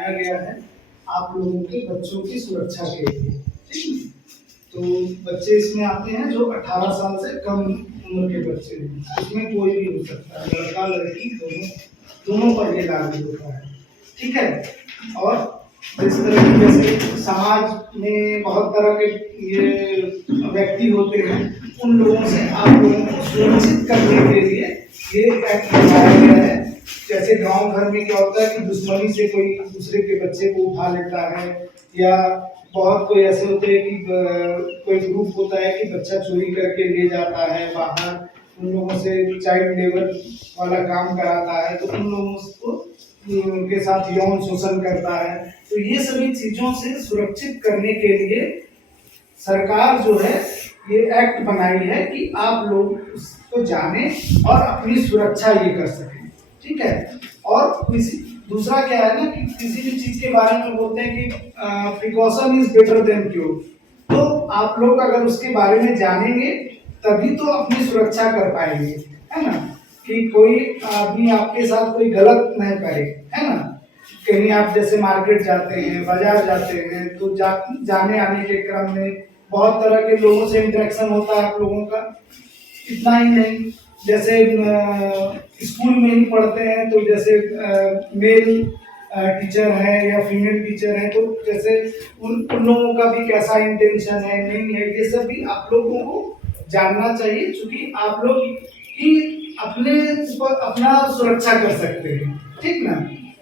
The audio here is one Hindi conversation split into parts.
बनाया गया है आप लोगों के बच्चों की सुरक्षा के लिए। ठीक है, तो बच्चे इसमें आते हैं जो 18 साल से कम उम्र के बच्चे हैं, इसमें कोई भी हो सकता है, लड़का लड़की दोनों दोनों पर ये लागू होता है। ठीक है, और जिस तरह की जैसे समाज में बहुत तरह के ये व्यक्ति होते हैं, उन लोगों से आप लोगों को सुरक्षित करने के लिए ये एक्ट बनाया गया है। जैसे गांव घर में क्या होता है कि दुश्मनी से कोई दूसरे के बच्चे को उठा लेता है, या बहुत कोई ऐसे होते हैं कि कोई ग्रुप होता है कि बच्चा चोरी करके ले जाता है बाहर, उन लोगों से चाइल्ड लेबर वाला काम कराता है, तो उन लोगों को उनके साथ यौन शोषण करता है। तो ये सभी चीजों से सुरक्षित करने के लिए सरकार जो है ये एक्ट बनाई है कि आप लोग उसको जाने और अपनी सुरक्षा ये कर सकें। ठीक है, और दूसरा क्या है ना कि किसी भी चीज के बारे में बोलते हैं कि precaution is better than cure. तो आप लोग अगर उसके बारे में जानेंगे तभी तो अपनी सुरक्षा कर पाएंगे, है ना, कि कोई आदमी आपके साथ कोई गलत नहीं करे, है ना। कहीं आप जैसे मार्केट जाते हैं, बाजार जाते हैं, तो जाने आने के क्रम में बहुत तरह के लोगों से इंटरेक्शन होता है आप लोगों का। इतना ही नहीं, जैसे स्कूल में ही पढ़ते हैं, तो जैसे मेल टीचर है या फीमेल टीचर है, तो जैसे उन लोगों का भी कैसा इंटेंशन है, नहीं है, ये सब भी आप लोगों को जानना चाहिए, क्योंकि आप लोग ही अपने ऊपर अपना सुरक्षा कर सकते हैं। ठीक ना,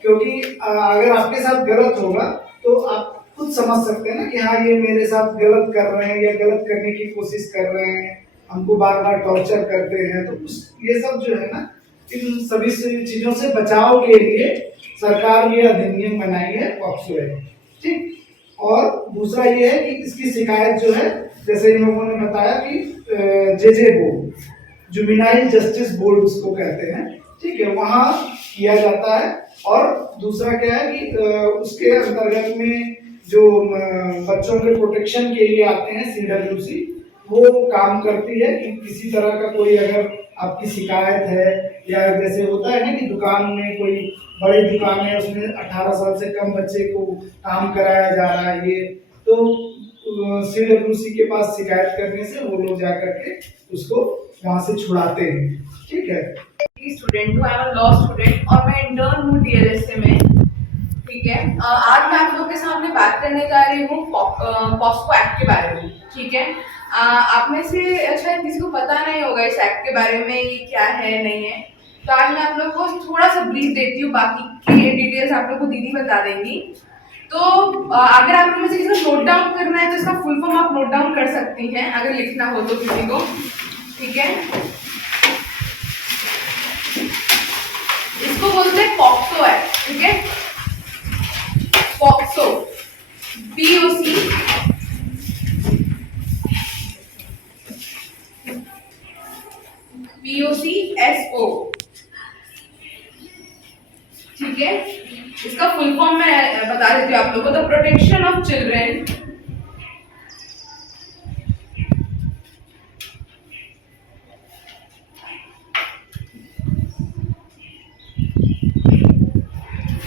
क्योंकि अगर आपके साथ गलत होगा तो आप खुद समझ सकते हैं ना कि हाँ ये मेरे साथ गलत कर रहे हैं या गलत करने की कोशिश कर रहे हैं, हमको बार बार टॉर्चर करते हैं। तो ये सब जो है ना, इन सभी चीजों से बचाव के लिए सरकार ये अधिनियम बनाई है, पॉक्सो है। ठीक, और दूसरा ये है कि इसकी शिकायत जो है, जैसे इन लोगों ने बताया कि JJ board, juvenile justice board उसको कहते हैं, ठीक है, वहाँ किया जाता है। और दूसरा क्या है कि उसके अंतर्गत में जो बच्चों के प्रोटेक्शन के लिए आते हैं, CWC, वो काम करती है कि किसी तरह का कोई अगर आपकी शिकायत है, या जैसे होता है ना कि दुकान में कोई बड़ी दुकान है, उसमें 18 साल से कम बच्चे को काम कराया जा रहा है, ये तो CWC के पास शिकायत करने से वो लोग जाकर के उसको वहाँ से छुड़ाते हैं। ठीक है, स्टूडेंट हूँ, आई एम लॉ स्टूडेंट और मैं इंटर्न हूँ DLSA में। ठीक है, आज मैं आप लोगों के सामने बात करने जा रही हूँ पॉक्सो एक्ट के बारे में। ठीक है, आप में से अच्छा किसी को पता नहीं होगा इस एक्ट के बारे में, ये क्या है नहीं है, तो आज मैं आप लोग को थोड़ा सा ब्रीफ देती हूँ, बाकी की डिटेल्स आप लोग को दीदी बता देंगी। तो अगर आप लोग में से किसी को नोट डाउन करना है तो इसका फुल फॉर्म आप नोट डाउन कर सकती हैं, अगर लिखना हो तो किसी को। ठीक है, इसको बोलते हैं पॉक्सो एक्ट। ठीक है, पॉक्सो, POC SO। ठीक है, इसका फुल फॉर्म मैं बता देती हूँ आप लोगों को, the protection of children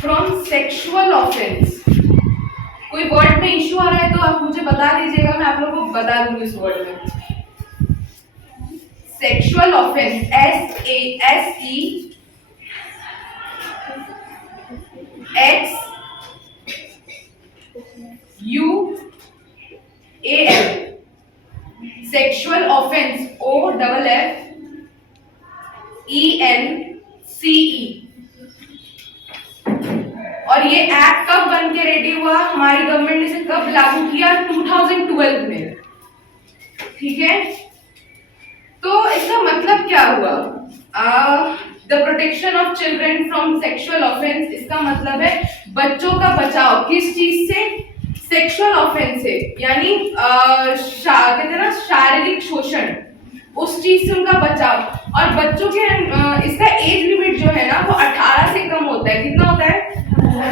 from sexual offence. कोई वर्ड में इश्यू आ रहा है तो आप मुझे बता दीजिएगा, मैं आप लोगों को बता दूंगी इस वर्ड में। Sexual offence, SEXUAL, sexual offence, OFFENCE। और ये एक्ट कब बन के रेडी हुआ, हमारी गवर्नमेंट ने इसे कब लागू किया, 2012 में। ठीक है, तो इसका मतलब क्या हुआ, the protection of children from sexual offence, इसका मतलब है बच्चों का बचाव किस चीज से, सेक्सुअल ऑफेंस से, यानी कहते हैं ना शारीरिक शोषण, उस चीज से उनका बचाव। और बच्चों के इसका एज लिमिट जो है ना वो 18 से कम होता है। कितना होता है,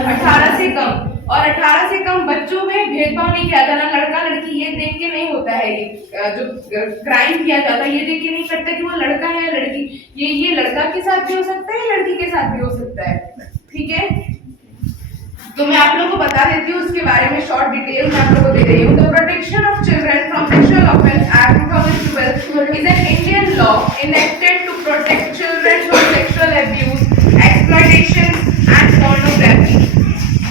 18 से कम। और 18 से कम बच्चों में भेदभाव नहीं किया जाता, ना लड़का लड़की ये देख के नहीं होता है, ये जो क्राइम किया जाता है ये देख के नहीं करता कि वो लड़का है या लड़की, ये लड़का के साथ भी हो सकता है, लड़की के साथ भी हो सकता है। ठीक है, तो मैं आप लोगों को बता देती हूँ उसके बारे में, शॉर्ट डिटेल मैं आप लोगों को दे रही हूँ। The protection of children from sexual offence act 2012 is an Indian law enacted to protect children from sexual abuse, exploitation and pornography.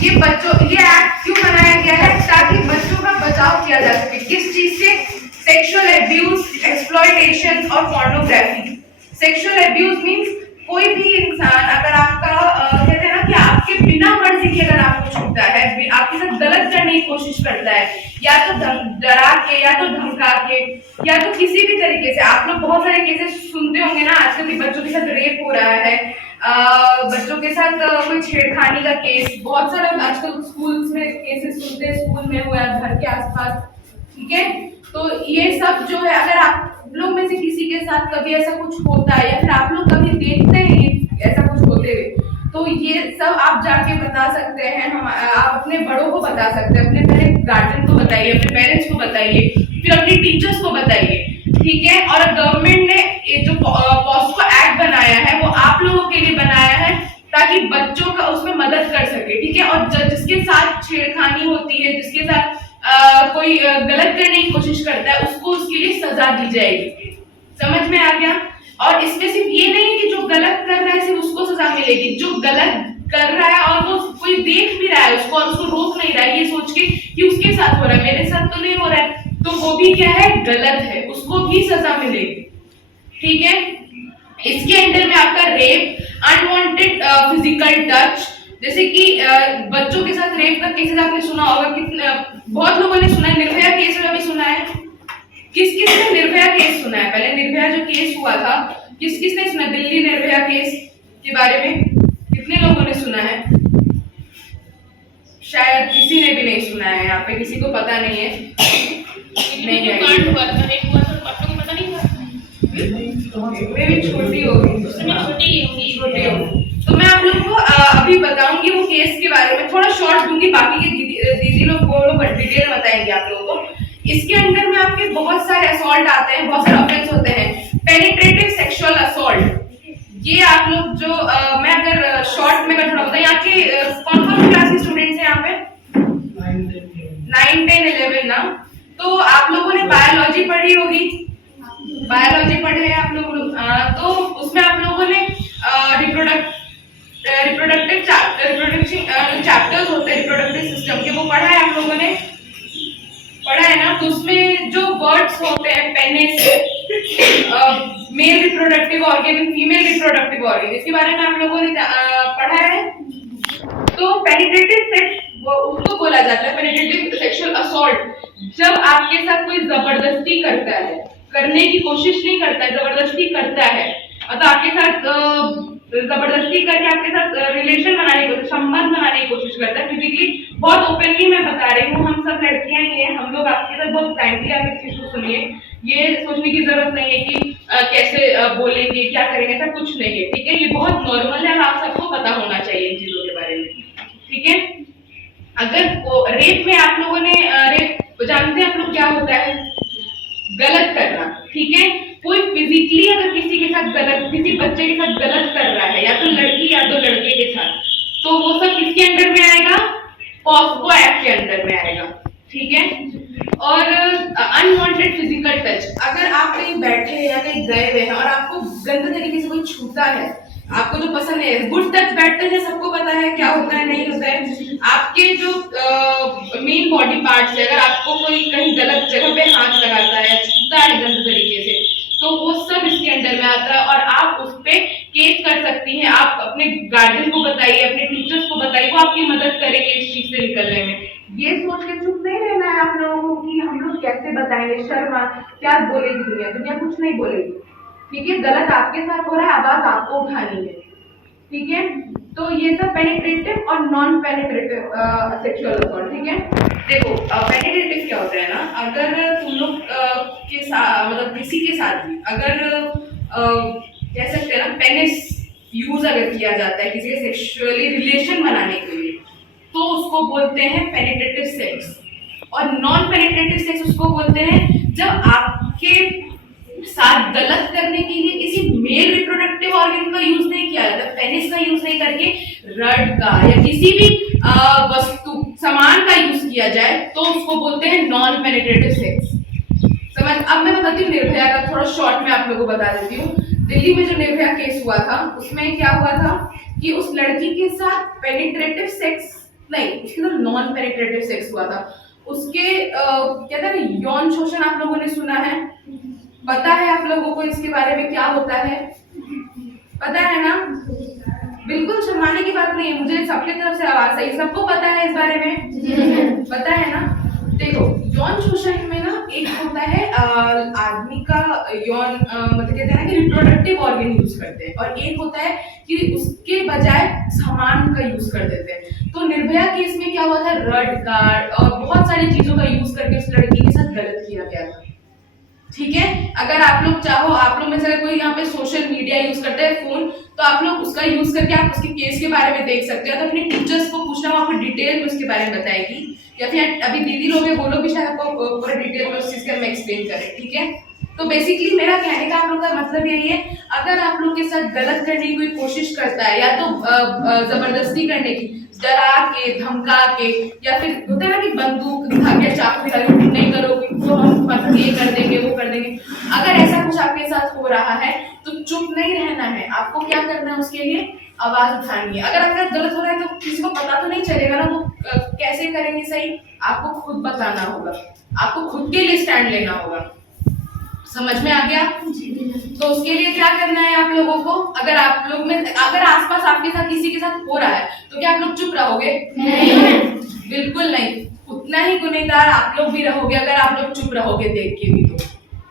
ये एक्ट क्यों बनाया गया है? ताकि बच्चों का बचाव किया जा सके। किस चीज से? सेक्सुअल अब्यूज, एक्सप्लॉयटेशन और पोर्नोग्राफी। सेक्सुअल अब्यूज मींस कोई भी इंसान अगर आपका कहते हैं ना कि आपके बिना मर्जी के अगर आपको छूता है, आपके साथ गलत करने की कोशिश करता है, या तो डरा के, या तो धमका के, या तो किसी भी तरीके से। आप लोग बहुत सारे केसेस सुनते होंगे ना आजकल कि बच्चों के साथ रेप हो रहा है, बच्चों के साथ कोई छेड़खानी का केस, बहुत सारा आजकल स्कूल्स में केसेस सुनते हैं, स्कूल में हुआ, घर के आसपास, ठीक है। तो ये सब जो है, अगर आप लोग में से किसी के साथ कभी ऐसा कुछ होता है या फिर आप लोग कभी देखते हैं ऐसा कुछ होते हुए, तो ये सब आप जाके बता सकते हैं। हम आप अपने बड़ों को बता सकते हैं, अपने पहले गार्जियन को बताइए, अपने पेरेंट्स को बताइए, फिर अपनी टीचर्स को बताइए, ठीक है। और गवर्नमेंट ने ये जो पॉस्को एक्ट बनाया है वो आप लोगों के लिए बनाया है ताकि बच्चों का उसमें मदद कर सके, ठीक है। और जिसके साथ छेड़खानी होती है, जिसके साथ कोई गलत करने की कोशिश करता है, उसको उसके लिए सजा दी जाएगी। समझ में आ गया? और इसमें सिर्फ ये नहीं है कि जो गलत कर रहा है सिर्फ उसको सजा मिलेगी, जो गलत कर रहा है और वो कोई देख भी रहा है उसको और उसको रोक नहीं रहा है ये सोच के कि उसके साथ हो रहा है, मेरे साथ तो नहीं हो रहा है, तो वो भी क्या है? गलत है, उसको भी सजा मिलेगी, ठीक है। इसके अंदर में आपका रेप, अनवांटेड फिजिकल टच, जैसे कि बच्चों के साथ रेप का केसेस आपने सुना होगा, कितने बहुत लोगों ने सुना है। निर्भया केस में भी सुना है। किस किस ने निर्भया केस सुना है? पहले निर्भया जो केस हुआ था, किस किस ने सुना? दिल्ली निर्भया केस के बारे में कितने लोगों ने सुना है? शायद किसी ने भी नहीं सुना है, यहाँ पे किसी को पता नहीं है। नहीं है, कांड हुआ था, रेप हुआ था, आप लोगों को पता नहीं था? मैं भी छोटी होगी, छोटी होगी। तो मैं आप लोगों को अभी बताऊंगी वो केस के बारे में, थोड़ा शॉर्ट दूंगी, बाकी के दीदी लोग वो लोग डिटेल बताएंगे आप लोगों को। इसके अंदर में आपके बहुत सारे असॉल्ट आते हैं, बहुत सारे ऑफेंस होते हैं। पेनिट्रेटिव सेक्सुअल असॉल्ट, ये आप लोग जो मैं अगर शॉर्ट में थोड़ा बताऊं, यहाँ के कौन कौन क्लास के स्टूडेंट्स हैं यहाँ पे? 9, 10, 11 ना। तो आप लोगों ने बायोलॉजी पढ़ी होगी, बायोलॉजी पढ़े हैं आप लोग। तो उसमें आप लोगों ने रिप्रोडक्टिव चैप्टर्स होते हैं रिप्रोडक्टिव सिस्टम के, वो पढ़ा है आप लोगों ने? पढ़ा है ना। तो उसमें जो वर्ड्स होते हैं, penis, male reproductive organ, female reproductive organ, इसके बारे में आप लोगों ने पढ़ा है। तो पेनिट्रेटिव सेक्स उसको बोला जाता है, पेनिट्रेटिव सेक्सुअल असॉल्ट, जब आपके साथ कोई जबरदस्ती करता है, करने की कोशिश नहीं करता है, जबरदस्ती करता है, मतलब आपके साथ जबरदस्ती करके आपके साथ रिलेशन बनाने की कोशिश, संबंध बनाने की कोशिश करता है फिजिकली। बहुत ओपनली मैं बता रही हूँ, हम सब लड़कियां ही हैं, हम लोग आपके साथ बहुत फ्रैंकली आप इस चीज को सुनिए, ये सोचने की जरूरत नहीं है कि कैसे बोलेंगे, क्या करेंगे, ऐसा कुछ नहीं है, ठीक है। ये बहुत नॉर्मल है और आप सबको पता होना चाहिए इन चीजों के बारे में, ठीक है। अगर रेप में आप लोगों ने रेप जानते हैं आप लोग क्या होता है? गलत करना, ठीक है। कोई फिजिकली अगर किसी के साथ गलत, किसी बच्चे के साथ गलत कर रहा है, या तो लड़की या तो लड़के के साथ, तो वो सब किसके अंडर में आएगा? पॉस्को एक्ट के अंदर में आएगा, ठीक है। और अनवांटेड फिजिकल टच, अगर आप कहीं बैठे हैं या कहीं गए हुए हैं और आपको गंदे तरीके से कोई छूता है, आपको जो पसंद है, गुड टच बैड टच है, सबको पता है क्या होता है नहीं होता है। आपके जो मेन बॉडी पार्ट्स है, अगर आपको कोई कहीं गलत जगह पे हाथ लगाता है, छूता है गंदे तरीके से, तो वो सब इसके अंदर में आता है और आप उस पे केस कर सकती हैं। आप अपने गार्जियन को बताइए, अपने टीचर्स को बताइए, वो आपकी मदद करेंगे इस चीज से निकलने में। ये सोच के चुप नहीं रहना है आप लोगों को कि हम लोग कैसे बताएंगे, शर्मा क्या बोलेगी दुनिया, दुनिया कुछ नहीं बोलेगी, ठीक है। गलत आपके साथ हो रहा है, आवाज आपको उठानी है, ठीक है। तो ये सब पेनिट्रेटिव और नॉन पेनिट्रेटिव सेक्सुअल असॉल्ट, ठीक है। देखो पेनिट्रेटिव क्या होता है ना, अगर तुम लोग के साथ, मतलब किसी के साथ भी अगर कह सकते हैं ना, पेनिस यूज अगर किया जाता है किसी के सेक्सुअली रिलेशन बनाने के लिए, तो उसको बोलते हैं पेनिट्रेटिव सेक्स। और नॉन पेनिट्रेटिव सेक्स उसको बोलते हैं जब आपके साथ गलत करने के लिए किसी मेल रिप्रोडक्टिव ऑर्गन का यूज नहीं किया जाता, पेनिस का यूज नहीं करके रड का या किसी भी वस्तु सामान का यूज किया जाए तो उसको बोलते हैं नॉन पेनिट्रेटिव सेक्स। समझ। अब मैं बताती हूँ निर्भया का, थोड़ा शॉर्ट में आप लोगों को बता देती हूँ। दिल्ली में जो निर्भया केस हुआ था उसमें क्या हुआ था कि उस लड़की के साथ पेनिट्रेटिव सेक्स नहीं, उसके साथ नॉन पेनिट्रेटिव सेक्स हुआ था। उसके कहते हैं ना यौन शोषण, आप लोगों ने सुना है, पता है आप लोगों को इसके बारे में क्या होता है, पता है ना? बिल्कुल शर्माने की बात नहीं है, मुझे सबके तरफ से आवाज आई, सबको पता है इस बारे में, पता है ना? देखो यौन शोषण में ना एक होता है आदमी का यौन मतलब कहते हैं ना कि रिप्रोडक्टिव ऑर्गन यूज करते हैं, और एक होता है कि उसके बजाय सामान का यूज कर देते हैं। तो निर्भया केस में क्या हुआ था, रड कार्ड और बहुत सारी चीजों का यूज करके उस लड़की के साथ गलत किया गया था। ठीक है, अगर आप लोग चाहो, आप लोग में से अगर कोई यहाँ पे सोशल मीडिया यूज करता है फोन, तो आप लोग उसका यूज करके आप उसके केस के बारे में देख सकते हो। तो अपने टीचर्स को पूछना, वो आपको डिटेल में उसके बारे में बताएगी, या फिर अभी दीदी लोग हैं वो लोग भी शायद आपको पूरा डिटेल में उस चीज का एक्सप्लेन करें। ठीक है, तो बेसिकली मेरा कहने का आप लोग का मतलब यही है, अगर आप लोग के साथ गलत करने की कोई कोशिश करता है, या तो जबरदस्ती करने की, डरा के धमका के, या फिर होता है ना कि बंदूक दिखा के चाकू दिखा के नहीं करोगे तो हम मतलब ये कर देंगे वो कर देंगे, अगर ऐसा कुछ आपके साथ हो रहा है तो चुप नहीं रहना है, आपको क्या करना है, उसके लिए आवाज उठानी है। अगर आपका गलत हो रहा है तो किसी को पता तो नहीं चलेगा ना, तो कैसे करेंगे सही, आपको खुद बताना होगा, आपको खुद के लिए स्टैंड लेना होगा। समझ में आ गया? तो उसके लिए क्या करना है आप लोगों को, अगर आप लोग में अगर आसपास आपके साथ किसी के साथ हो रहा है तो क्या आप लोग चुप रहोगे? नहीं, बिल्कुल नहीं, उतना ही गुनहगार आप लोग भी रहोगे अगर आप लोग चुप रहोगे देख के भी तो।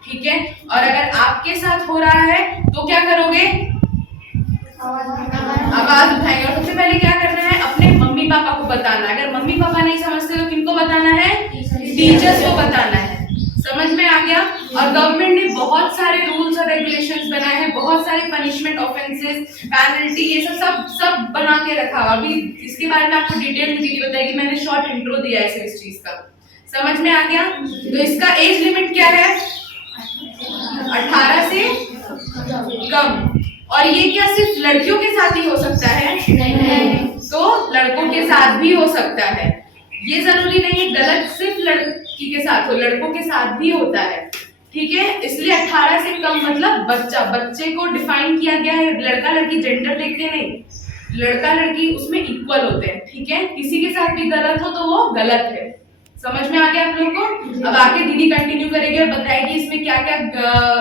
ठीक है, और अगर आपके साथ हो रहा है तो क्या करोगे? आवाज उठाएंगे। और सबसे पहले क्या करना है, अपने मम्मी पापा को बताना है। अगर मम्मी पापा नहीं समझते तो किनको बताना है? टीचर्स को बताना है। समझ में आ गया? और गवर्नमेंट ने बहुत सारे रूल्स और रेगुलेशंस बनाए हैं, बहुत सारे पनिशमेंट, ऑफेंसेस, पेनल्टी, ये सब बना के रखा हुआ। अभी इसके बारे में आपको डिटेल में दीदी बताएगी, मैंने शॉर्ट इंट्रो दिया है इस चीज का। समझ में आ गया? तो इसका एज लिमिट क्या है? 18 से कम। और ये क्या सिर्फ लड़कियों के साथ ही हो सकता है? नहीं, तो लड़कों के साथ भी हो सकता है। ये जरूरी नहीं है गलत सिर्फ लड़की के साथ हो, लड़कों के साथ भी होता है। ठीक है, इसलिए 18 से कम मतलब बच्चा, बच्चे को डिफाइन किया गया है, लड़का लड़की जेंडर देखते नहीं, लड़का लड़की उसमें इक्वल होते हैं। ठीक है, किसी के साथ भी गलत हो तो वो गलत है। समझ में आ गया आप लोगों को? अब आगे दीदी कंटिन्यू करेगी और बताएगी इसमें क्या क्या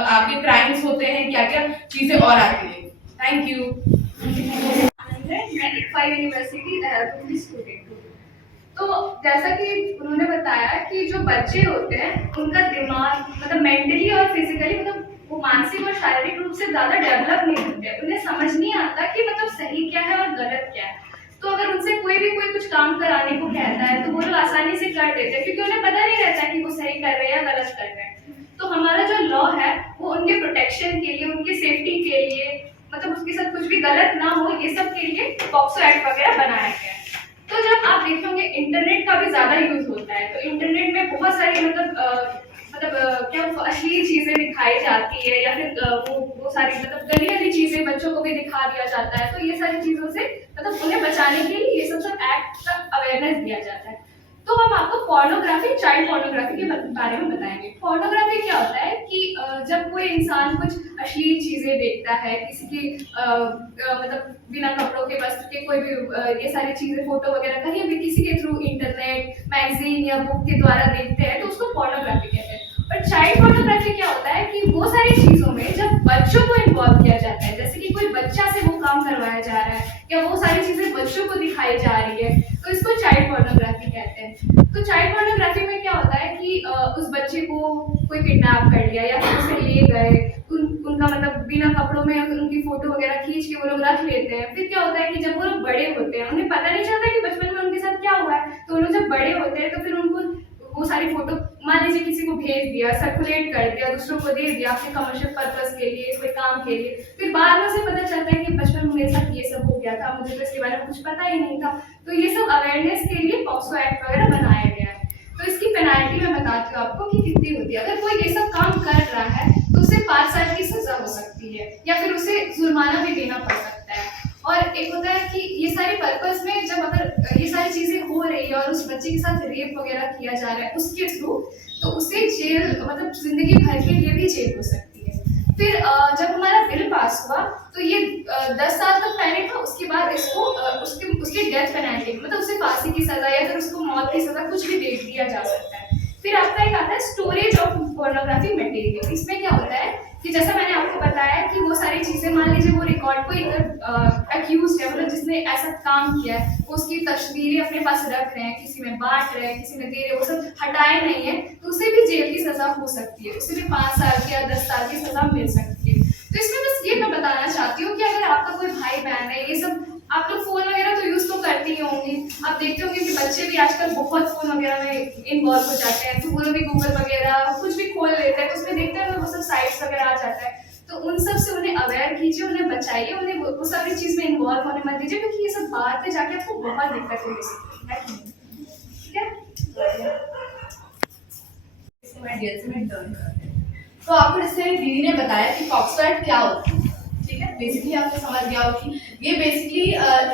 आपके क्राइम्स होते हैं, क्या क्या चीजें और आती है। Thank you. मैं इक्फा यूनिवर्सिटी देहरादून की स्टूडेंट हूँ। तो जैसा कि उन्होंने बताया कि जो बच्चे होते हैं उनका दिमाग मतलब मेंटली और फिजिकली मतलब वो मानसिक और शारीरिक रूप से ज़्यादा डेवलप नहीं होते, उन्हें समझ नहीं आता कि मतलब सही क्या है और गलत क्या है। तो अगर उनसे कोई कुछ काम कराने को कहता है तो वो लोग आसानी से कर देते हैं, क्योंकि उन्हें पता नहीं रहता कि वो सही कर रहे हैं या गलत कर रहे हैं। तो हमारा जो लॉ है वो उनके प्रोटेक्शन के लिए, उनकी सेफ्टी के लिए, मतलब उसके साथ कुछ भी गलत ना हो, ये सब के लिए पॉक्सो एक्ट वगैरह बनाया गया है। तो जब आप देखेंगे इंटरनेट का भी ज़्यादा यूज होता है, तो इंटरनेट में बहुत सारी क्या अश्लील चीज़ें दिखाई जाती है, या फिर वो सारी मतलब गली गली चीज़ें बच्चों को भी दिखा दिया जाता है। तो ये सारी चीज़ों से मतलब उन्हें बचाने के लिए ये सब एक्ट का अवेयरनेस दिया जाता है। तो हम आपको पोर्नोग्राफी, चाइल्ड पोर्नोग्राफी के बारे में बताएंगे। पोर्नोग्राफी क्या होता है कि जब कोई इंसान कुछ अश्लील चीज़ें देखता है, किसी की मतलब बिना कपड़ों के वस्त्र के कोई भी ये सारी चीज़ें, फोटो वगैरह कहीं भी किसी के थ्रू इंटरनेट, मैगजीन या बुक के द्वारा देखते हैं, तो उसको पोर्नोग्राफी कहते हैं। और चाइल्ड पोर्नोग्राफी क्या होता है कि वो सारी चीज़ों में जब बच्चों को इन्वॉल्व किया जाता है, जैसे कि कोई बच्चा से वो काम करवाया जा रहा है या वो सारी चीज़ें बच्चों को दिखाई जा रही है, तो इसको चाइल्ड पोर्नोग्राफी कहते हैं। तो चाइल्ड पोर्नोग्राफी में क्या होता है कि उस बच्चे को कोई किडनैप कर लिया या फिर उसे ले गए, उनका मतलब बिना कपड़ों में उनकी फोटो वगैरह खींच के वो लोग रख लेते हैं। फिर क्या होता है कि जब वो लोग बड़े होते हैं, उन्हें पता नहीं चलता कि बचपन में उनके साथ क्या हुआ है, तो वो लोग जब बड़े होते हैं तो फिर उनको वो सारी फोटो मान लीजिए किसी को भेज दिया, सर्कुलेट कर दिया, दूसरों को दे दिया अपने कमर्शियल पर्पस के लिए, कोई काम के लिए। फिर बाद में उसे पता चलता है कि बचपन में मेरे साथ ये सब हो गया था, मुझे तो इसके बारे में कुछ पता ही नहीं था। तो ये सब अवेयरनेस के लिए पॉक्सो एक्ट वगैरह बनाया गया है। तो इसकी पेनाल्टी मैं बताती हूँ आपको कि कितनी होती है। अगर कोई ये सब काम कर रहा है तो उसे 5 साल की सजा हो सकती है, या फिर उसे जुर्माना भी देना पड़ सकता है। और एक होता है कि ये सारे पर्पस में जब अगर ये सारी चीज़ें रही है और उस बच्चे के साथ रेप वगैरह किया जा रहा है उसके थ्रू, तो उसे जेल मतलब जिंदगी भर के लिए भी जेल हो सकती है। फिर जब हमारा बिल पास हुआ तो ये 10 साल तक पहले था, उसके बाद इसको उसके डेथ पेनल्टी मतलब उसे फांसी की सजा या फिर उसको मौत की सजा कुछ भी दे दिया जा सकता है। फिर आपका एक आता है स्टोरेज ऑफ पोर्नोग्राफी मटेरियल। इसमें क्या होता है कि जैसा मैंने आपको बताया कि वो सारी चीजें, मान लीजिए वो रिकॉर्ड कोई अक्यूज है, मतलब जिसने ऐसा काम किया है, वो उसकी तस्वीरें अपने पास रख रहे हैं, किसी में बांट रहे हैं, किसी में दे रहे हैं, वो सब हटाए नहीं है, तो उसे भी जेल की सजा हो सकती है, उसे भी 5 साल की या 10 साल की सजा मिल सकती है। तो इसमें बस ये मैं बताना चाहती हूँ कि अगर आपका कोई भाई बहन है, ये सब आप लोग फोन वगैरह तो यूज तो करते ही होंगे, आप देखते होंगे कि बच्चे भी आजकल बहुत फोन वगैरह में इन्वॉल्व हो जाते हैं, तो वो लोग भी गूगल वगैरह कुछ भी खोल लेते हैं, तो उसमें देखते हैं वो सब साइट्स वगैरह आ जाता है। तो उन सब से उन्हें अवेयर कीजिए, उन्हें बचाइए, उन्हें वो सारी चीज में इन्वॉल्व होने मत दीजिए, क्योंकि ये सब बाद में जाके आपको बहुत दिक्कतें हो सकती है। ठीक है, तो आपको जैसे दीदी ने बताया कि पॉक्सो एक्ट क्या होता है, ठीक है, बेसिकली आपने समझ गया हो कि ये बेसिकली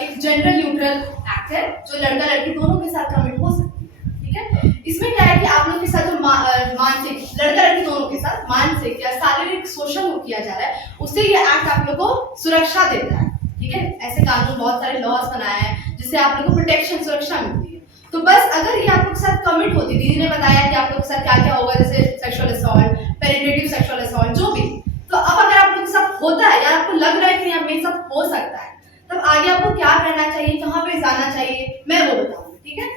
एक जेंडर न्यूट्रल एक्ट है जो लड़का लड़की दोनों के साथ कमिट हो सकती है। ठीक है, इसमें क्या है कि आप लोग के साथ जो मानसिक, लड़का लड़की दोनों के साथ मानसिक या शारीरिक शोषण किया जा रहा है, उससे ये एक्ट आप लोग को सुरक्षा देता है। ठीक है, ऐसे कानून बहुत सारे लॉज बनाए हैं जिससे आप लोग को प्रोटेक्शन, सुरक्षा मिलती है। तो बस अगर ये आप लोग के साथ कमिट होती, दीदी ने बताया कि आप लोग के साथ क्या क्या होगा, जैसे sexual assault, penetrative sexual assault, जो भी, तो अब अगर आप लोग के साथ होता है या आपको लग रहा है कि मेरे साथ हो सकता है, तब आगे आपको क्या करना चाहिए, कहाँ पे जाना चाहिए, मैं वो बताऊंगी। ठीक है,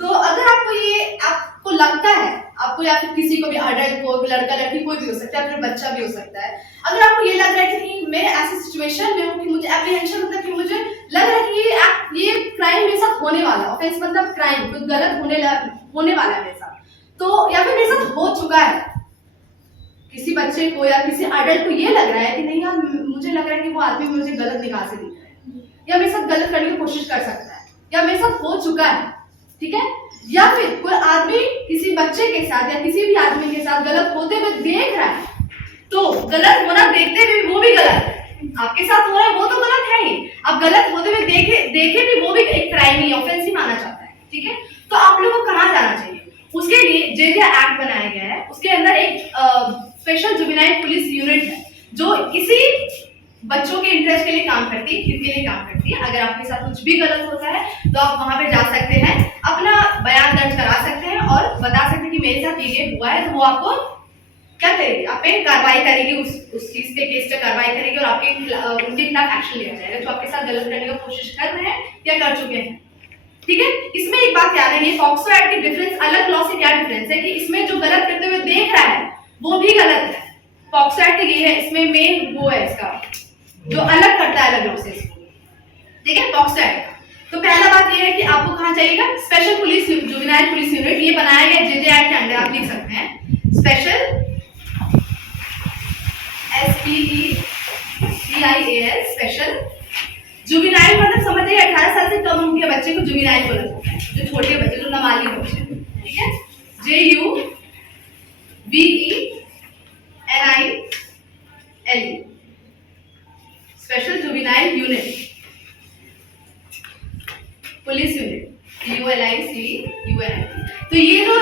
तो अगर आपको लगता है, आपको या फिर किसी को भी, अडल्ट को, लड़का लड़की कोई भी हो सकता है, फिर बच्चा भी हो सकता है, अगर आपको ये लग रहा है कि नहीं मैं ऐसी सिचुएशन में हूँ कि मुझे एप्रीहेंशन होता है, कि मुझे लग रहा है कि ये क्राइम मेरे साथ होने वाला, ऑफेंस मतलब क्राइम, कुछ गलत होने वाला है मेरे साथ, तो या फिर मेरे साथ हो चुका है, किसी बच्चे को या किसी अडल्ट को ये लग रहा है कि नहीं यार मुझे लग रहा है कि वो आदमी मुझे गलत निगाह से देख रहा है, या मेरे साथ गलत करने की कोशिश कर सकता है, या मेरे साथ हो चुका है। ठीक है, या फिर कोई आदमी किसी बच्चे के साथ या किसी भी आदमी के साथ गलत होते हुए देख रहा है, तो गलत होना देखते हुए वो भी गलत है, आपके साथ हो रहा है वो तो गलत है ही, आप गलत होते हुए देखे भी वो भी एक क्राइम ही, ऑफेंस ही माना जाता है। ठीक है, तो आप लोगों को कहाँ जाना चाहिए, उसके लिए जे एक्ट बनाया गया है, उसके अंदर एक स्पेशल जुवेनाइल पुलिस यूनिट है जो इसी बच्चों के इंटरेस्ट के लिए काम करती है, किसके लिए काम करती है। अगर आपके साथ कुछ भी गलत होता है तो आप वहां पे जा सकते हैं, अपना बयान दर्ज करा सकते हैं और बता सकते हैं कि मेरे साथ ये हुआ है, तो वो आपको क्या करेगी, आप पे कार्रवाई करेगी, उस चीज पे, केस पे कार्रवाई करेगी और उनके खिलाफ एक्शन लिया जाएगा जो आपके साथ गलत करने की कोशिश कर रहे हैं या कर चुके हैं। ठीक है, इसमें एक बात याद है, ये पॉक्सो एक्ट की डिफरेंस अलग लॉ से क्या डिफरेंस है कि इसमें जो गलत करते हुए देख रहा है वो भी गलत है। पॉक्सो एक्ट ये है, इसमें मेन वो है इसका जो अलग करता है अलग लॉ से इसको। ठीक है, पॉक्सो एक्ट। तो पहला बात ये है कि आपको कहाँ जाइएगा, special police juvenile police unit, ये बनाया गया जेजे एक्ट के अंडर, आप लिख सकते हैं स्पेशल SPECIAL स्पेशल जुवेनाइल, मतलब समझ जाइए 18 साल से कम उम्र के बच्चे को जुवेनाइल बोला जाता है, जो छोटे बच्चे, जो नाबालिग बच्चे। ठीक है, JUVENILE special juvenile unit, police unit, PULICUNIT। तो ये जो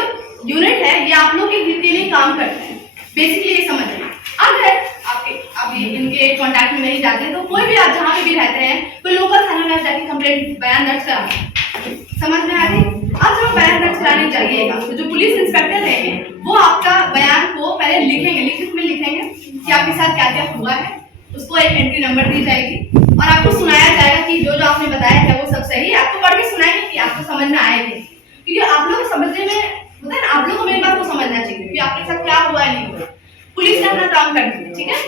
यूनिट है ये आप लोग के लिए काम करते हैं, बेसिकली ये समझ रहे हैं। अगर आप इनके कांटेक्ट में नहीं जाते तो कोई भी आप जहाँ पे भी रहते हैं, कोई लोकल थाना में जाके कंप्लेंट बयान दर्ज करा, समझ में आ रही। अब जब बयान दर्ज कराने जाइएगा तो जो पुलिस इंस्पेक्टर रहेंगे वो आपका बयान को पहले लिखेंगे, लिखित में लिखेंगे कि आपके साथ क्या क्या हुआ है, उसको एक एंट्री नंबर दी जाएगी और आपको सुनाया जाएगा कि जो आपने बताया है वो सब सही है। आपको पढ़ के सुनाएंगे कि आपको समझ में आए थे, क्योंकि आप लोग समझने में होता है ना, आप लोग को मेरी बात को समझना चाहिए कि आपके साथ क्या हुआ है, नहीं हुआ। पुलिस ने अपना काम कर दिया, ठीक है,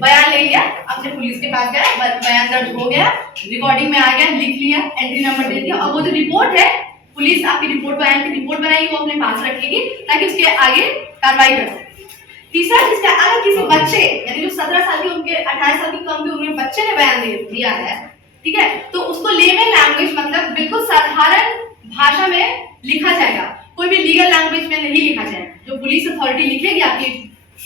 बयान ले लिया, अपने पुलिस के पास गया, बयान दर्ज हो गया, रिकॉर्डिंग में आ गया, लिख लिया, एंट्री नंबर दे दिया, और वो जो रिपोर्ट है, पुलिस आपकी रिपोर्ट, बयान की रिपोर्ट बनाएगी, वो अपने पास रखेगी ताकि उसके आगे कार्रवाई कर सके। तीसरा चीज, अगर किसी बच्चे यानी जो 17 साल की, उनके 18 साल की कम की उम्र में बच्चे ने बयान दिया है, ठीक है, तो उसको लेमन लैंग्वेज, मतलब बिल्कुल साधारण भाषा में लिखा जाएगा, कोई भी लीगल लैंग्वेज में नहीं लिखा जाएगा। जो पुलिस अथॉरिटी लिखेगी आपकी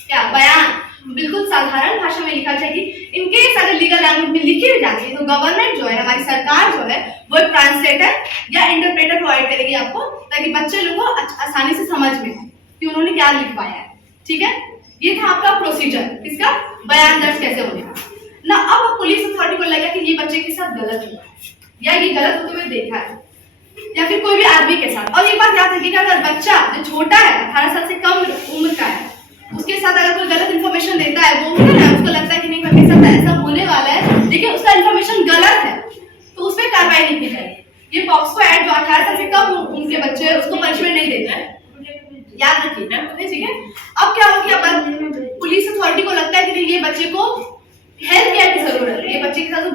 क्या बयान, बिल्कुल साधारण भाषा में लिखा चाहिए। इनकेस अगर लीगल लैंग्वेज में लिखी भी जाती है तो गवर्नमेंट जो है, हमारी सरकार जो है, वो ट्रांसलेटर या इंटरप्रेटर प्रोवाइड करेगी आपको, ताकि बच्चे लोगों को आसानी से समझ में आए कि उन्होंने क्या लिखवाया है। ठीक है, ये था आपका प्रोसीजर, किसका, बयान दर्ज कैसे होने का ना। अब पुलिस अथॉरिटी को लगा कि ये बच्चे के साथ गलत हुआ है या ये गलत होते हुए देखा है, या फिर कोई भी आदमी के साथ। और एक बात याद रखिएगा, अगर बच्चा जो छोटा है, 18 साल से कम उम्र का है, उसके साथ अगर कोई गलत इन्फॉर्मेशन देता है, वो उसको लगता है कि नहीं मेरे साथ ऐसा होने वाला है, लेकिन उसका इन्फॉर्मेशन गलत है, तो उस पर कार्रवाई नहीं की जाएगी। ये पॉक्सो एक्ट जो 18 साल से कम उम्र के बच्चे उसको पनिशमेंट नहीं देता है, याद रखिएगा। ठीक है, अब क्या हो गया, पुलिस अथॉरिटी को लगता है कि नहीं ये बच्चे को हेल्थ केयर की जरूरत है, ये बच्चे के साथ जो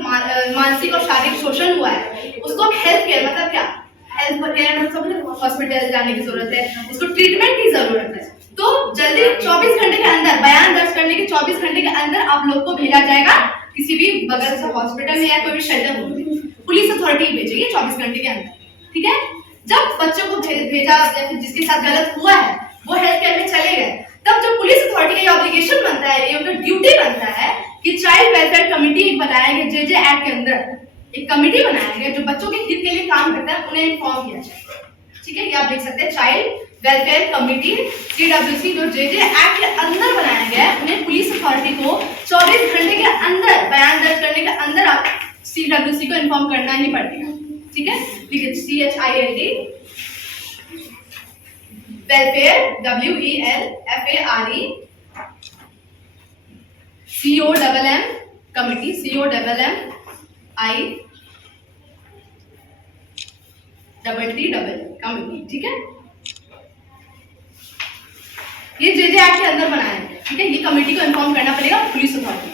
मानसिक और शारीरिक शोषण हुआ है उसको हेल्थ केयर मतलब क्या, हेल्थ केयर मतलब हॉस्पिटल जाने की जरूरत है, उसको ट्रीटमेंट की जरूरत है। तो जल्दी 24 घंटे के अंदर, बयान दर्ज करने के 24 घंटे के अंदर आप लोग को भेजा जाएगा किसी भी बगल से हॉस्पिटल में या कोई भी शेल्टर में, पुलिस अथॉरिटी भेजेगी 24 घंटे के अंदर। ठीक है, जब बच्चों को भेजा या फिर जिसके साथ गलत हुआ है वो हेल्थ केयर में चले गए, तब जो पुलिस अथॉरिटी का ये ऑब्लिगेशन बनता है, ये उनका ड्यूटी बनता है कि चाइल्ड वेलफेयर कमेटी बनाया गया, जेजे एक्ट के अंदर एक कमेटी बनाया गया जो बच्चों के हित के लिए काम करता है, उन्हें इन्फॉर्म किया जाए। ठीक है, ये आप देख सकते हैं, चाइल्ड वेलफेयर कमेटी CWC जो जेजे एक्ट के अंदर बनाया गया है, उन्हें पुलिस अथॉरिटी को 24 घंटे के अंदर बयान दर्ज करने के अंदर आप CWC को इन्फॉर्म करना ही पड़ेगा। ठीक है, लिखिए CHILD welfare WELFARE COMM committee COMMI committee. ठीक है, ये जेजे एक्ट के अंदर बनाया है। ठीक है, ये कमेटी को इन्फॉर्म करना पड़ेगा पुलिस अथॉरिटी,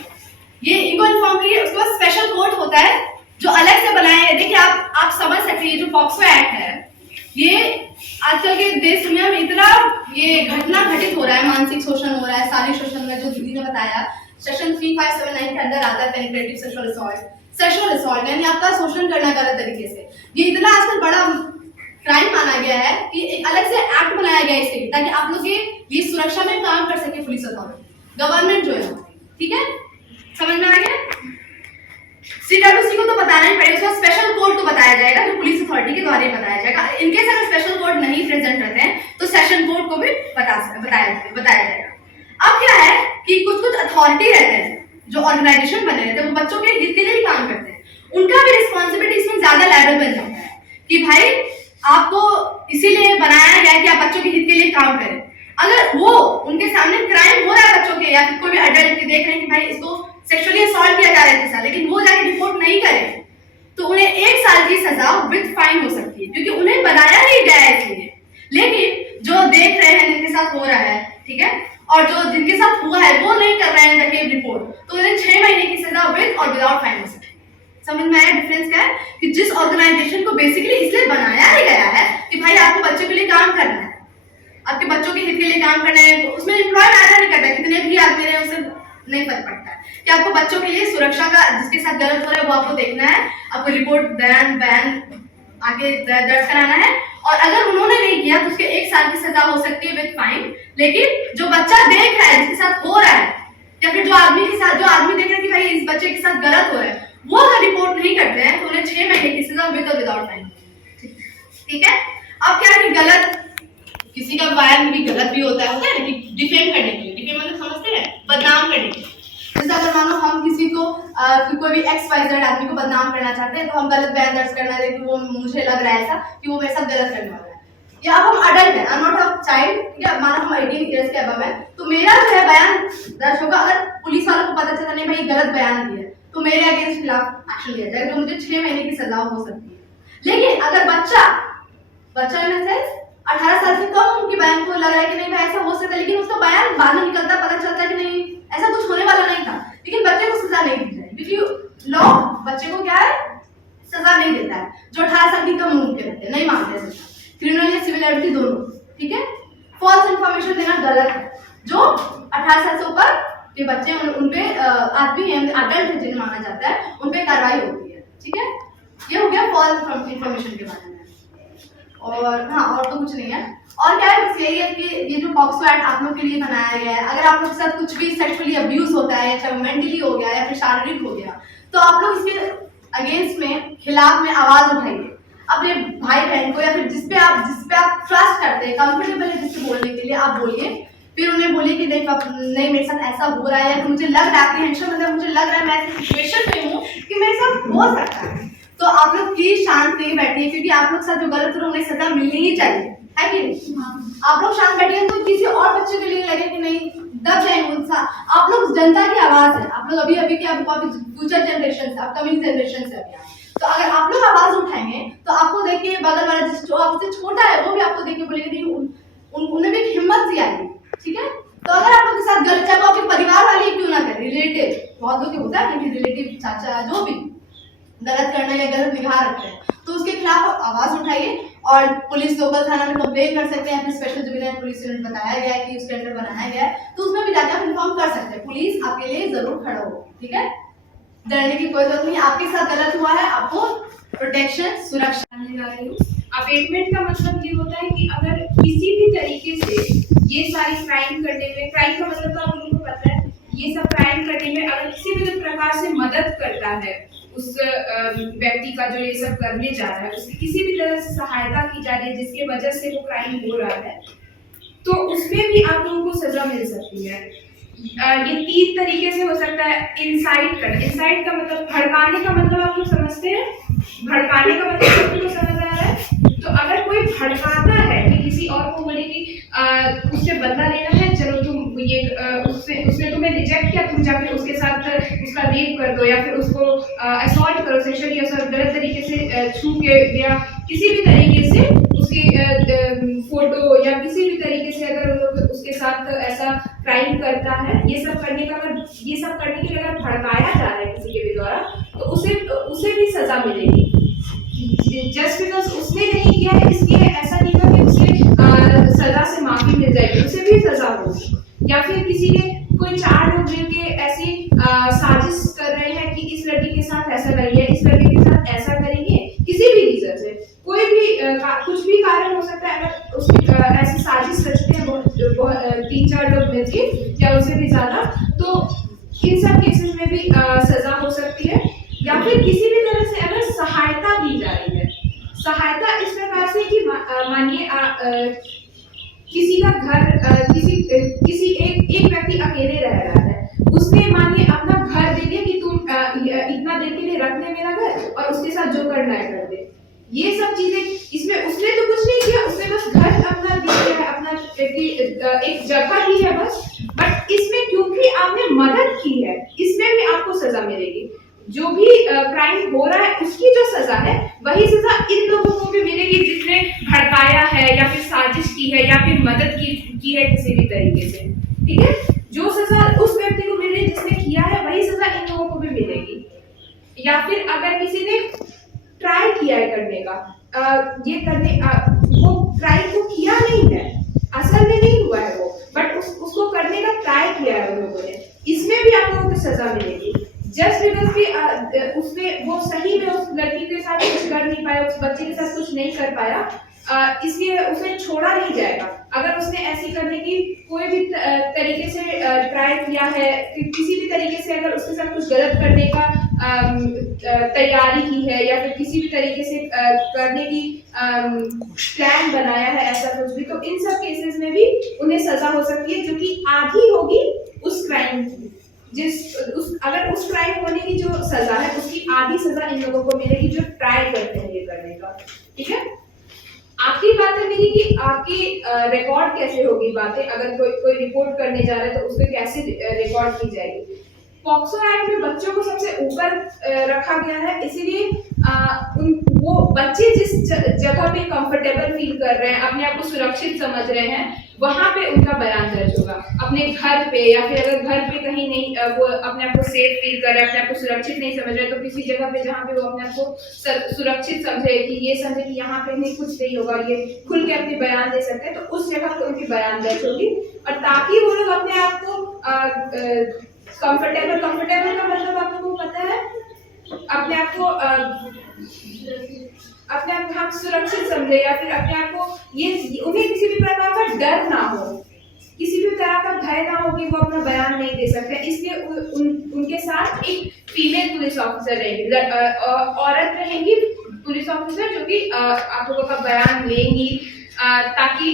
ये इनको इन्फॉर्म करिए। उसके बाद स्पेशल कोर्ट होता है जो अलग से बनाया है। देखिए आप समझ सकते हैं, जो पॉक्सो एक्ट है, ये आजकल के देश दुनिया में इतना ये घटना घटित हो रहा है, मानसिक शोषण हो रहा है, शारीरिक शोषण में जो दीदी ने बताया, सेक्शन 3579 के अंदर आता है पेनिट्रेटिव सेक्सुअल असॉल्ट यानी आपका शोषण करना गलत तरीके से। ये इतना आजकल बड़ा क्राइम माना गया है कि एक अलग से एक्ट बनाया गया है इसके लिए, ताकि आप लोग ये सुरक्षा में काम कर सके पुलिस अथॉरिटी, गवर्नमेंट जो है। ठीक है, समझ में आ गया। CWC को तो बताना ही पड़ेगा, उसका स्पेशल कोर्ट को बताया जाएगा जो पुलिस अथॉरिटी के द्वारा बताया जाएगा। इनकेस अगर स्पेशल कोर्ट नहीं प्रेजेंट रहते हैं तो सेशन कोर्ट को भी बताया जाएगा। अब क्या है कि कुछ अथॉरिटी रहते हैं जो ऑर्गेनाइजेशन बने रहते हैं, वो बच्चों के हित के लिए ही काम करते हैं, उनका भी रिस्पॉन्सिबिलिटी इसमें ज्यादा लेवल बन जाता है कि भाई आपको इसीलिए बनाया गया है कि आप बच्चों के हित के लिए काम करें। अगर वो उनके सामने क्राइम हो रहा है बच्चों के, या फिर कोई भी अडल्ट देख रहे हैं कि भाई इसको सेक्सुअली असॉल्ट किया जा रहा है इसके साथ, लेकिन वो जाके रिपोर्ट नहीं करें, तो उन्हें 1 साल की सजा विद फाइन हो सकती है, क्योंकि उन्हें बनाया नहीं गया है इसलिए। लेकिन जो देख रहे हैं जिनके साथ हो रहा है, ठीक है, और जो जिनके साथ हुआ है वो नहीं कर रहे हैं जाके रिपोर्ट, तो उन्हें 6 महीने की सजा विद और विदाउट फाइन हो सकती है। समझ में आया डिफरेंस क्या है कि जिस ऑर्गेनाइजेशन को बेसिकली इसलिए बनाया ही गया है कि भाई आपको बच्चों के लिए काम करना है, आपके बच्चों के हित के लिए काम करना है, उसमें एम्प्लॉय मैटर नहीं करता कितने भी आदमी रहे, उससे नहीं फर्क पड़ता है कि आपको बच्चों के लिए सुरक्षा का जिसके साथ गलत हो रहा है वो आपको देखना है, आपको रिपोर्ट बयान आगे दर्ज कराना है, और अगर उन्होंने नहीं किया तो उसके 1 साल की सजा हो सकती है विद फाइन। लेकिन जो बच्चा देख रहा है जिसके साथ हो रहा है, या फिर जो आदमी देख रहा है कि भाई इस बच्चे के साथ गलत हो रहा है, वो अगर रिपोर्ट नहीं करते हैं तो उन्हें 6 महीने की सजा विद और विदाउट फाइन। ठीक है, अब क्या है कि गलत किसी का बयान भी गलत भी होता है ना, कि डिफेम करने के लिए, डिफेम मतलब समझते हैं, बदनाम करने के लिए। जैसे अगर मानो हम किसी को कोई भी XYZ आदमी को बदनाम करना चाहते हैं, तो हम गलत बयान दर्ज करना है कि वो मुझे लग रहा है ऐसा कि वो मेरे साथ गलत करने वाला है, या अब हम अडल्ट हैं, I am not a child, ठीक है, मानो हम 18 ईयर्स के अबव है, तो मेरा जो है बयान दर्ज होगा। अगर पुलिस वालों को पता चला नहीं भाई गलत बयान दिया तो मेरे अगेंस्ट खिलाफ एक्शन लिया जाएगा, जो मुझे 6 महीने की सजा हो सकती है। लेकिन अगर बच्चा इन सेंस 18 साल से कम उनके बयान को लग रहा है कि नहीं भाई ऐसा हो सकता है, लेकिन उसका बयान बाद में निकलता पता चलता है कि नहीं ऐसा कुछ होने वाला नहीं था, लेकिन बच्चे को सजा नहीं दी जाएगी, क्योंकि लॉ बच्चे को क्या है सजा नहीं देता है जो 18 साल की कम उम्र के रहते हैं, नहीं मानते हैं क्रिमिनल या सिविल लाइबिलिटी दोनों। ठीक है, फॉल्स इंफॉर्मेशन देना गलत है। जो 18 साल से ऊपर के बच्चे उनपे आदमी अडल्ट जिन्हें माना जाता है उन पे कार्रवाई होती है। ठीक है, ये हो गया फॉल्स इंफॉर्मेशन के बारे में। और हाँ, और तो कुछ नहीं है। और क्या है, बस यही है कि ये जो पॉक्सो एक्ट आप लोग के लिए बनाया गया है, अगर आप लोग के साथ कुछ भी सेक्सुअली अब्यूज होता है, चाहे मेंटली हो गया या फिर शारीरिक हो गया, तो आप लोग इसके अगेंस्ट में खिलाफ में आवाज उठाइए अपने भाई बहन को, या फिर जिस पे आप ट्रस्ट करते हैं, कंफर्टेबल है जिससे बोलने के लिए, आप बोलिए। फिर उन्हें बोलिए कि नहीं मेरे साथ ऐसा हो रहा है, या मुझे लग रहा है मतलब मुझे लग रहा है मैं ऐसी सिचुएशन में हूँ कि मेरे साथ हो सकता है। तो आप लोग प्लीज शांत नहीं बैठिए, क्योंकि आप लोग के साथ जो गलत हो उन्हें सजा मिलनी ही चाहिए, है कि नहीं? आप लोग शांत बैठिए तो किसी और बच्चे के लिए लगे कि नहीं दब जाएंगे उनसा। आप लोग जनता की आवाज है, आप लोग अभी क्या फ्यूचर जनरेशन से, अपकमिंग जनरेशन से अभी तो अगर आप लोग आवाज उठाएंगे तो आपको देख के बगल वाला जो आपसे छोटा है वो भी आपको देख के बोलेगा नहीं, उन्हें भी हिम्मत सी आएगी, ठीक है? तो अगर आप लोग के साथ गलत, चाहे वो आपके परिवार वाले क्यों ना करें, रिलेटिव, बहुत लोग होता है कि रिलेटिव चाचा जो भी गलत करना या गलत निगाह रखते हैं, तो उसके खिलाफ आवाज उठाइए और पुलिस लोकल थाना में कंप्लेन कर सकते हैं, फिर स्पेशल जुबिलियन पुलिस यूनिट बताया गया है कि उसके अंदर बनाया गया है, तो उसमें भी जाकर आप इन्फॉर्म कर सकते हैं, पुलिस आपके लिए जरूर खड़ा हो, ठीक है? डरने की कोई जरूरत नहीं, आपके साथ गलत हुआ है, आपको प्रोटेक्शन सुरक्षा जानने जा रही हूँ। अबेटमेंट का मतलब ये होता है कि अगर किसी भी तरीके से ये सारी क्राइम करने में, क्राइम का मतलब तो आप लोगों को पता है, ये सब क्राइम करने में अगर किसी भी प्रकार से मदद करता है उस व्यक्ति का जो ये सब करने जा रहा है, उसकी किसी भी तरह से सहायता की जा रही है जिसके वजह से वो क्राइम हो रहा है, तो उसमें भी आप लोगों को सजा मिल सकती है। ये 3 तरीके से हो सकता है। इंसाइट का मतलब भड़काने का मतलब आप लोग समझते हैं, भड़काने का मतलब आप लोगों को समझ आ रहा है? तो अगर कोई भड़काता है कि किसी और को बोले कि उससे बदला लेना है, चलो तुम ये उसने तुम्हें रिजेक्ट किया, तुम जाकर उसके साथ उसका रेप कर दो या फिर उसको असॉल्ट करो, सेक्सुअली असॉल्ट गलत तरीके से छू के या किसी भी तरीके से उसकी फोटो या किसी भी तरीके से अगर लोग उसके साथ ऐसा क्राइम करता है, ये सब करने के लिए अगर भड़काया जा रहा है किसी के भी द्वारा, तो उसे भी सजा मिलेगी। जस्ट बिकॉज उसने नहीं किया है इसलिए ऐसा नहीं होगा कि उसे सजा से माफी मिल जाएगी, उसे भी सजा होगी। या फिर किसी के कोई 4 लोग मिलके ऐसी साजिश कर रहे हैं कि इस लड़की के साथ ऐसा करेंगे, इस लड़के के साथ ऐसा करेंगे, किसी भी रीजन से कोई भी कुछ भी कारण हो सकता है, अगर उसकी ऐसी साजिश रचते हैं 3-4 लोग मिलके या उससे भी ज्यादा, तो इन सब केसेस में भी सजा हो सकती है। या फिर किसी भी तरह से अगर सहायता दी जा रही है, सहायता इस प्रकार से कि मानिए किसी का घर किसी एक व्यक्ति अकेले रह रहा है, उसने मानिए अपना घर दे दिया कि तुम इतना देर के लिए रख ले मेरा घर और उसके साथ जो करना है कर दे। ये सब चीजें इसमें उसने तो कुछ नहीं किया, उसने बस घर अपना दिया है, अपना एक जगह दी है बस। बट इसमें क्योंकि आपने मदद की है, इसमें भी आपको सजा मिलेगी। जो भी क्राइम हो रहा है उसकी जो सजा है वही सजा इन लोगों को भी मिलेगी जिसने भड़काया है या फिर साजिश की है या फिर मदद की है किसी भी तरीके से, ठीक है? जो सजा उस व्यक्ति को मिल रही है जिसने किया है वही सजा इन लोगों को भी मिलेगी। या फिर अगर किसी ने ट्राई किया है करने का, वो क्राइम को किया नहीं है, असल में नहीं हुआ है वो, बट उसको करने का ट्राई किया है उन लोगों ने, इसमें भी आप लोगों को सजा मिलेगी। जस्ट बिकॉज कि उसने वो सही में उस लड़की के साथ कुछ कर नहीं पाया, उस बच्चे के साथ कुछ नहीं कर पाया, इसलिए उसे छोड़ा नहीं जाएगा। अगर उसने ऐसी करने की कोई भी तरीके से ट्राई किया है, किसी भी तरीके से अगर उसके साथ कुछ गलत करने का तैयारी की है या फिर किसी भी तरीके से करने की प्लान बनाया है ऐसा कुछ भी, तो इन सब केसेस में भी उन्हें सजा हो सकती है जो कि आधी होगी उस क्राइम की। अगर उस क्राइम होने की जो सजा है उसकी आधी सजा इन लोगों को मिलेगी जो ट्राई करते हैं ये करने का, ठीक है? आखिरी बात है मेरी कि आपकी रिकॉर्ड कैसे होगी बातें, अगर कोई रिपोर्ट करने जा रहा है तो उसको कैसे रिकॉर्ड की जाएगी। पॉक्सो एक्ट में बच्चों को सबसे ऊपर रखा गया है, इसीलिए वो बच्चे जिस जगह पे कंफर्टेबल फील कर रहे हैं, अपने आप को सुरक्षित समझ रहे हैं, वहां पे उनका बयान दर्ज होगा। अपने घर पे या फिर अगर घर पे कहीं नहीं वो अपने आप को सेफ फील कर रहे हैं, अपने आप को सुरक्षित नहीं समझ रहे, तो किसी जगह पे जहाँ पे वो अपने आप को सुरक्षित समझे कि ये समझे कि यहाँ पे नहीं कुछ नहीं होगा, ये खुल के अपने बयान दे सकते हैं, तो उस जगह पे उनकी बयान दर्ज होगी। और ताकि वो लोग अपने आप को कंफर्टेबल का मतलब आप लोगों को पता है अपने आप को हम सुरक्षित समझे, या फिर अपने आप को ये उन्हें किसी भी प्रकार का डर ना हो, किसी भी तरह का भय ना हो कि वो अपना बयान नहीं दे सकते। इसलिए उनके साथ एक फीमेल पुलिस ऑफिसर रहेगी, औरत रहेंगी पुलिस ऑफिसर, जो कि आप लोगों का बयान लेंगी, ताकि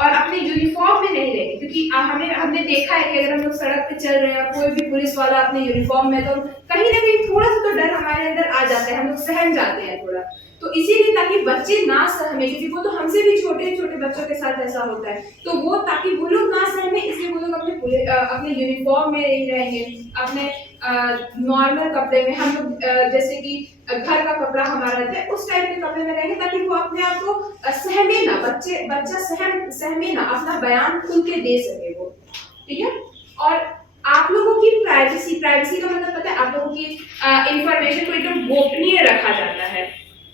और अपने यूनिफॉर्म में नहीं रहेगी, क्योंकि हमने देखा है कि अगर हम लोग सड़क पे चल रहे हैं, कोई भी पुलिस वाला अपने यूनिफॉर्म में, तो कहीं ना कहीं थोड़ा सा तो डर हमारे अंदर आ जाता है, हम लोग सहम जाते हैं थोड़ा। तो इसीलिए ताकि बच्चे ना सहमे, क्योंकि वो तो हमसे भी छोटे छोटे बच्चों के साथ ऐसा होता है, तो वो ताकि वो लोग ना सहमे, इसलिए वो लोग अपने यूनिफॉर्म में नहीं रहेंगे, अपने नॉर्मल कपड़े में, हम लोग जैसे कि घर का कपड़ा हमारा रहता है उस टाइप के कपड़े में रहेंगे, ताकि वो अपने आप को सहमे ना, बच्चा सहमे ना, अपना बयान खुल के दे सके वो, ठीक है। और आप लोगों की प्राइवेसी का मतलब पता है, आप लोगों की इंफॉर्मेशन को एकदम गोपनीय रखा जाता है,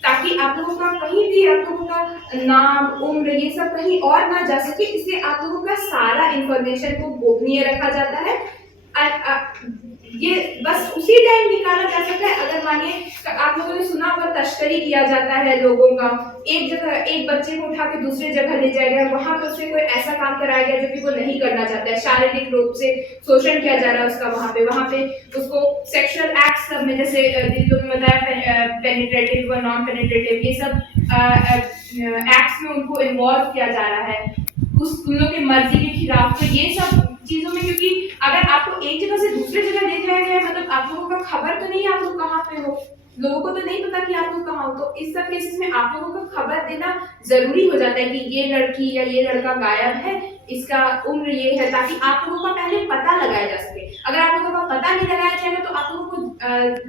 ताकि आप लोगों का कहीं भी आप लोगों का नाम, उम्र, ये सब कहीं और ना जा सके, इसलिए आप लोगों का सारा इंफॉर्मेशन को गोपनीय रखा जाता है। ये बस उसी टाइम निकाला जा सकता है अगर मानिए आप लोगों ने सुना होगा तस्करी किया जाता है लोगों का, एक जगह एक बच्चे को उठा के दूसरे जगह ले जाया गया, वहां पर उससे कोई ऐसा काम कराया गया जो कि वो नहीं करना चाहता है, शारीरिक रूप से शोषण किया जा रहा है उसका, वहां पे उसको सेक्सुअल एक्ट सब में, जैसे दीदी लोग ने बताया पेनिट्रेटिव व नॉन पेनिट्रेटिव, ये सब एक्ट्स में उनको इन्वॉल्व किया जा रहा है उन लोग की मर्जी के खिलाफ। तो ये सब चीजों में, क्योंकि अगर आपको एक जगह से दूसरे जगह ले जाया गया, मतलब आप लोगों का खबर तो नहीं है आप लोग कहाँ पे हो, लोगों को तो नहीं पता कि आप लोग कहाँ हो, तो इस सब केसेस में आप लोगों को खबर देना जरूरी हो जाता है कि ये लड़की या ये लड़का गायब है, इसका उम्र ये है, ताकि आप लोगों का पहले पता लगाया जा सके। अगर आप लोगों का पता नहीं लगाया जाएगा तो आप लोगों को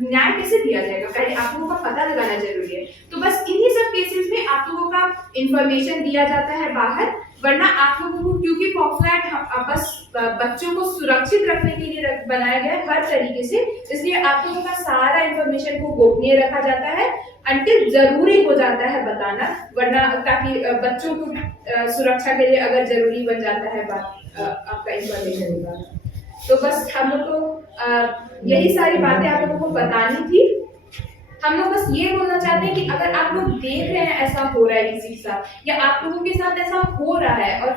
न्याय कैसे दिया जाएगा, पहले आप लोगों का पता लगाना जरूरी है। तो बस इन्हीं सब केसेस में आप लोगों का इंफॉर्मेशन दिया जाता है बाहर, वरना आप लोगों को, क्योंकि पॉक्सो एक्ट बस बच्चों को सुरक्षित रखने के लिए बनाया गया है हर तरीके से, इसलिए आप लोगों का सारा इंफॉर्मेशन को गोपनीय रखा जाता है अंतिम जरूरी हो जाता है बताना, वरना ताकि बच्चों को सुरक्षा के लिए अगर जरूरी बन जाता है आपका इंफॉर्मेशन बताना। तो बस हम लोग को यही सारी बातें आप लोगों को बतानी थी। हम लोग बस ये बोलना चाहते हैं कि अगर आप लोग देख रहे हैं ऐसा हो रहा है किसी के साथ, या आप लोगों के साथ ऐसा हो रहा है और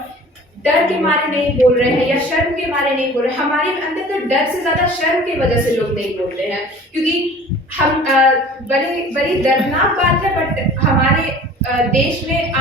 डर के मारे नहीं बोल रहे हैं या शर्म के मारे नहीं बोल रहे हैं, हमारे अंदर तो डर से ज्यादा शर्म की वजह से लोग नहीं बोलते हैं, क्योंकि हम बड़ी दर्दनाक बात है, बट हमारे देश में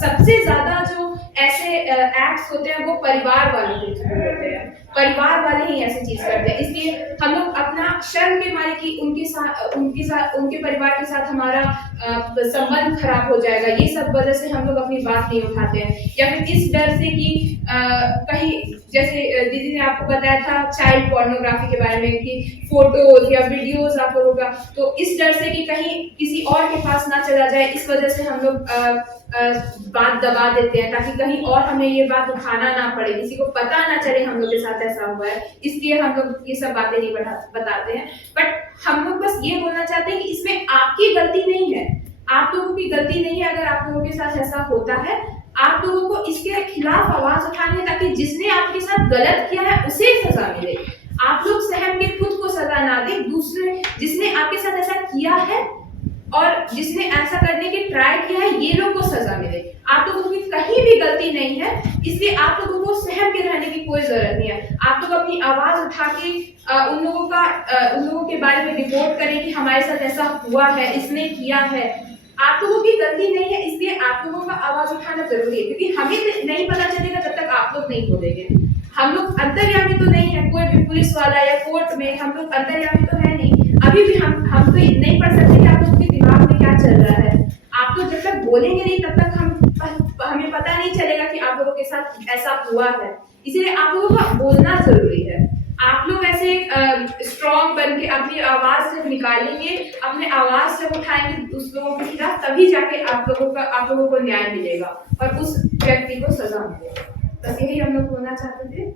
सबसे ज्यादा जो ऐसे एक्ट्स होते हैं वो परिवार वालों के थ्रू होते हैं, परिवार वाले ही ऐसी चीज करते हैं, इसलिए हम लोग अपना शर्म के मारे कि उनके परिवार के साथ हमारा संबंध खराब हो जाएगा, ये सब वजह से हम लोग अपनी बात नहीं उठाते हैं, या फिर इस डर से कि कहीं, जैसे दीदी ने आपको बताया था चाइल्ड पोर्नोग्राफी के बारे में कि फोटोज या वीडियोज आप लोगों का, तो इस डर से कि कहीं किसी और के पास ना चला जाए, इस वजह से हम लोग बात दबा देते हैं, ताकि कहीं और हमें ये बात उठाना ना पड़े, किसी को पता ना चले हम लोग के साथ ऐसा हुआ है, इसलिए हम लोग ये सब बातें नहीं बताते हैं। बट हम लोग बस ये बोलना चाहते हैं कि इसमें आपकी गलती नहीं है, आप लोगों की गलती नहीं है अगर आप लोगों के साथ ऐसा होता है। आप लोगों को इसके खिलाफ आवाज उठानी है, ताकि जिसने आपके साथ गलत किया है उसे सजा मिले, आप लोग सहम के खुद को सजा ना दे, दूसरे जिसने आपके साथ ऐसा किया है और जिसने ऐसा करने की ट्राई किया है ये लोग को सजा मिले। आप लोगों की कहीं भी गलती नहीं है, इसलिए आप लोगों को सहम के रहने की कोई जरूरत नहीं है। आप लोग अपनी आवाज उठा के उन लोगों के बारे में रिपोर्ट करें कि हमारे साथ ऐसा हुआ है, इसने किया है। आप लोगों की गलती नहीं है, इसलिए आप लोगों का आवाज उठाना जरूरी है, क्योंकि हमें नहीं पता चलेगा जब तक आप लोग नहीं बोलेंगे। हम लोग अंतर्यामी तो नहीं है, कोई भी पुलिस वाला या कोर्ट में हम लोग अंतर्यामी तो है नहीं, अभी भी हम तो नहीं पढ़ सकते कि आप लोगों के दिमाग में क्या चल रहा है। आप लोग जब तक बोलेंगे नहीं तब तक हमें पता नहीं चलेगा कि आप लोगों के साथ ऐसा हुआ है, इसीलिए आप लोगों का बोलना जरूरी है। आप लोग ऐसे स्ट्रॉन्ग बन के अपनी आवाज जब निकालेंगे, अपने आवाज जब उठाएंगे उस लोगों के खिलाफ, तभी जाके आप लोगों को न्याय मिलेगा और उस व्यक्ति को सजा मिलेगा। बस यही हम लोग बोलना चाहते थे।